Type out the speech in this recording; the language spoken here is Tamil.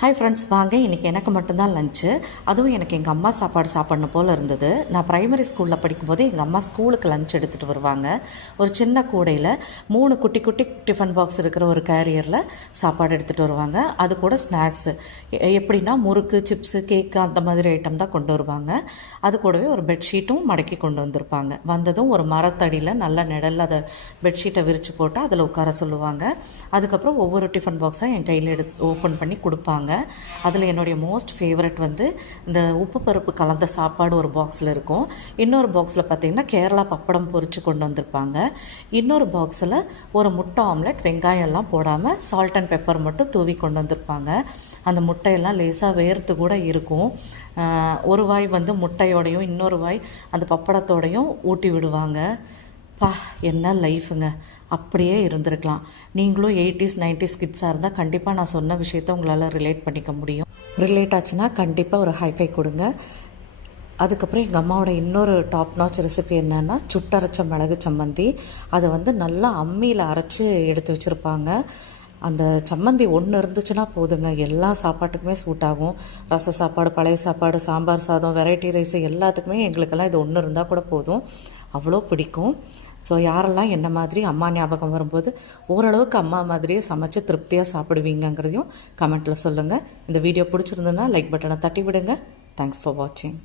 ஹாய் ஃப்ரெண்ட்ஸ், வாங்க இன்றைக்கி எனக்கு மட்டும்தான் லஞ்சு. அதுவும் எனக்கு எங்கள் அம்மா சாப்பாடு சாப்பிட்ணும் போல் இருந்தது. நான் ப்ரைமரி ஸ்கூலில் படிக்கும்போது எங்கள் அம்மா ஸ்கூலுக்கு லஞ்ச் எடுத்துகிட்டு வருவாங்க. ஒரு சின்ன கூடையில் 3 குட்டி குட்டி டிஃபன் பாக்ஸ் இருக்கிற ஒரு கேரியரில் சாப்பாடு எடுத்துகிட்டு வருவாங்க. அது கூட ஸ்நாக்ஸு எப்படின்னா முறுக்கு, சிப்ஸு, கேக்கு அந்த மாதிரி ஐட்டம் தான் கொண்டு வருவாங்க. அது கூடவே ஒரு பெட்ஷீட்டும் மடக்கி கொண்டு வந்திருப்பாங்க. வந்ததும் ஒரு மரத்தடியில் நல்ல நிழல் அதை பெட்ஷீட்டை விரித்து போட்டு அதில் உட்கார சொல்லுவாங்க. அதுக்கப்புறம் ஒவ்வொரு டிஃபன் பாக்ஸாக என் கையில் ஓப்பன் பண்ணி கொடுப்பாங்க. அதில் என்னுடைய மோஸ்ட் ஃபேவரட் வந்து இந்த உப்பு பருப்பு கலந்த சாப்பாடு ஒரு பாக்ஸில் இருக்கும். இன்னொரு பாக்ஸில் பார்த்திங்கன்னா கேரளா பப்படம் பொரித்து கொண்டு வந்திருப்பாங்க. இன்னொரு பாக்ஸில் ஒரு முட்டை ஆம்லெட், வெங்காயம் எல்லாம் போடாமல் சால்ட் அண்ட் பெப்பர் மட்டும் தூவி கொண்டு வந்திருப்பாங்க. அந்த முட்டையெல்லாம் லேசாக வேர்த்து கூட இருக்கும். ஒரு வாய் வந்து முட்டையோடையும் இன்னொரு வாய் அந்த பப்படத்தோடையும் ஊட்டி விடுவாங்க. பா, என்ன லைஃபுங்க! அப்படியே இருந்திருக்கலாம். நீங்களும் 80s 90s கிட்ஸாக இருந்தால் கண்டிப்பாக நான் சொன்ன விஷயத்த உங்களால் ரிலேட் பண்ணிக்க முடியும். ரிலேட் ஆச்சுன்னா கண்டிப்பாக ஒரு ஹைஃபை கொடுங்க. அதுக்கப்புறம் எங்கள் அம்மாவோட இன்னொரு டாப் நாச் ரெசிபி என்னென்னா சுட்டரைச்ச மிளகு சம்மந்தி. அதை வந்து நல்லா அம்மியில் அரைச்சி எடுத்து வச்சுருப்பாங்க. அந்த சம்மந்தி ஒன்று இருந்துச்சுன்னா போதுங்க, எல்லா சாப்பாட்டுக்குமே சூட் ஆகும். ரச சாப்பாடு, பழைய சாப்பாடு, சாம்பார் சாதம், வெரைட்டி ரைஸ் எல்லாத்துக்குமே எங்களுக்கெல்லாம் இது ஒன்று இருந்தால் கூட போதும், அவ்வளோ பிடிக்கும். ஸோ யாரெல்லாம் என்ன மாதிரி அம்மா ஞாபகம் வரும்போது ஓரளவுக்கு அம்மா மாதிரியே சமைச்சு திருப்தியாக சாப்பிடுவீங்கங்கிறதையும் கமெண்ட்டில் சொல்லுங்கள். இந்த வீடியோ பிடிச்சிருந்துன்னா லைக் பட்டனை தட்டி விடுங்க. தேங்க்ஸ் ஃபார் வாட்சிங்.